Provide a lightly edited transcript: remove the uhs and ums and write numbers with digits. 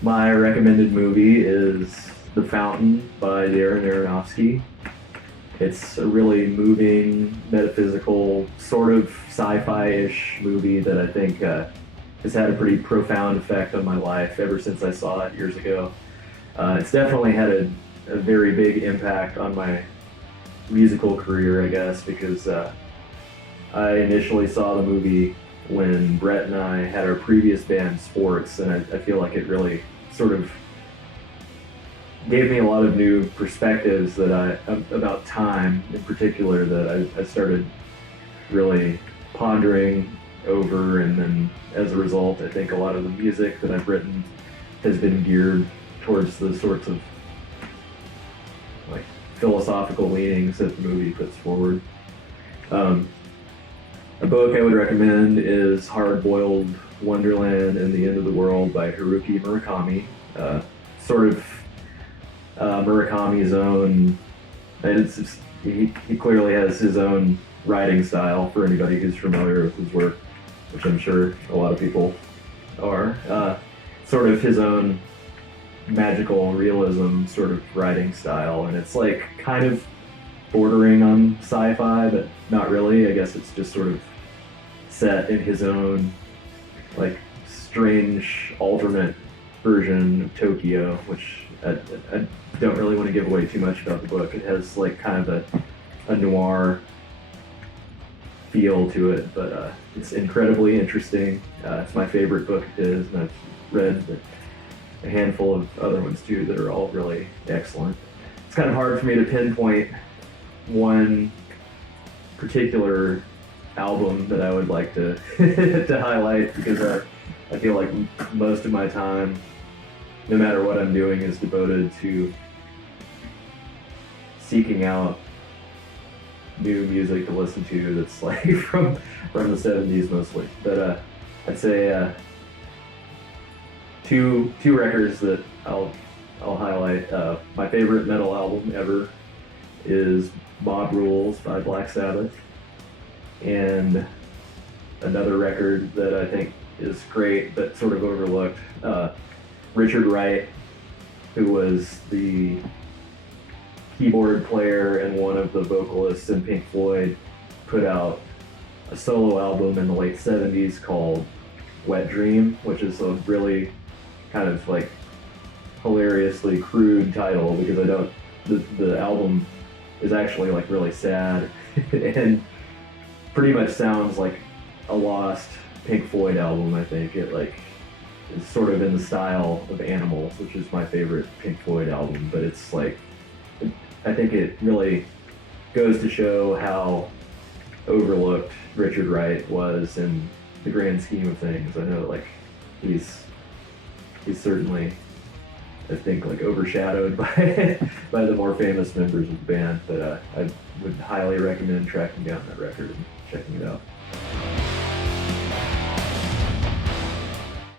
My recommended movie is The Fountain by Darren Aronofsky. It's a really moving, metaphysical, sort of sci-fi-ish movie that I think has had a pretty profound effect on my life ever since I saw it years ago. It's definitely had a very big impact on my musical career, I guess, because I initially saw the movie when Brett and I had our previous band, Sports, and I feel like it really sort of gave me a lot of new perspectives about time in particular that I started really pondering over, and then as a result, I think a lot of the music that I've written has been geared towards the sorts of like philosophical leanings that the movie puts forward. Um, a book I would recommend is Hard Boiled Wonderland and the End of the World by Haruki Murakami. Sort of Murakami's own, he clearly has his own writing style for anybody who's familiar with his work, which I'm sure a lot of people are. Sort of his own magical realism sort of writing style, and it's like kind of bordering on sci-fi, but not really. I guess it's just sort of set in his own like strange alternate version of Tokyo, which I don't really want to give away too much about the book. It has like kind of a noir feel to it, but it's incredibly interesting. It's my favorite book of his, and I've read a handful of other ones too that are all really excellent. It's kind of hard for me to pinpoint one particular album that I would like to to highlight, because I feel like most of my time, no matter what I'm doing, is devoted to seeking out new music to listen to that's like from the 70s mostly. But I'd say two records that I'll highlight. My favorite metal album ever is Mob Rules by Black Sabbath, and another record that I think is great but sort of overlooked. Richard Wright, who was the keyboard player and one of the vocalists in Pink Floyd, put out a solo album in the late 70s called Wet Dream, which is a really kind of like hilariously crude title, because the album is actually like really sad and pretty much sounds like a lost Pink Floyd album. I think it like is sort of in the style of Animals, which is my favorite Pink Floyd album, but it's like, I think it really goes to show how overlooked Richard Wright was in the grand scheme of things. I know like he's certainly, I think, like overshadowed by by the more famous members of the band, but I would highly recommend tracking down that record and checking it out.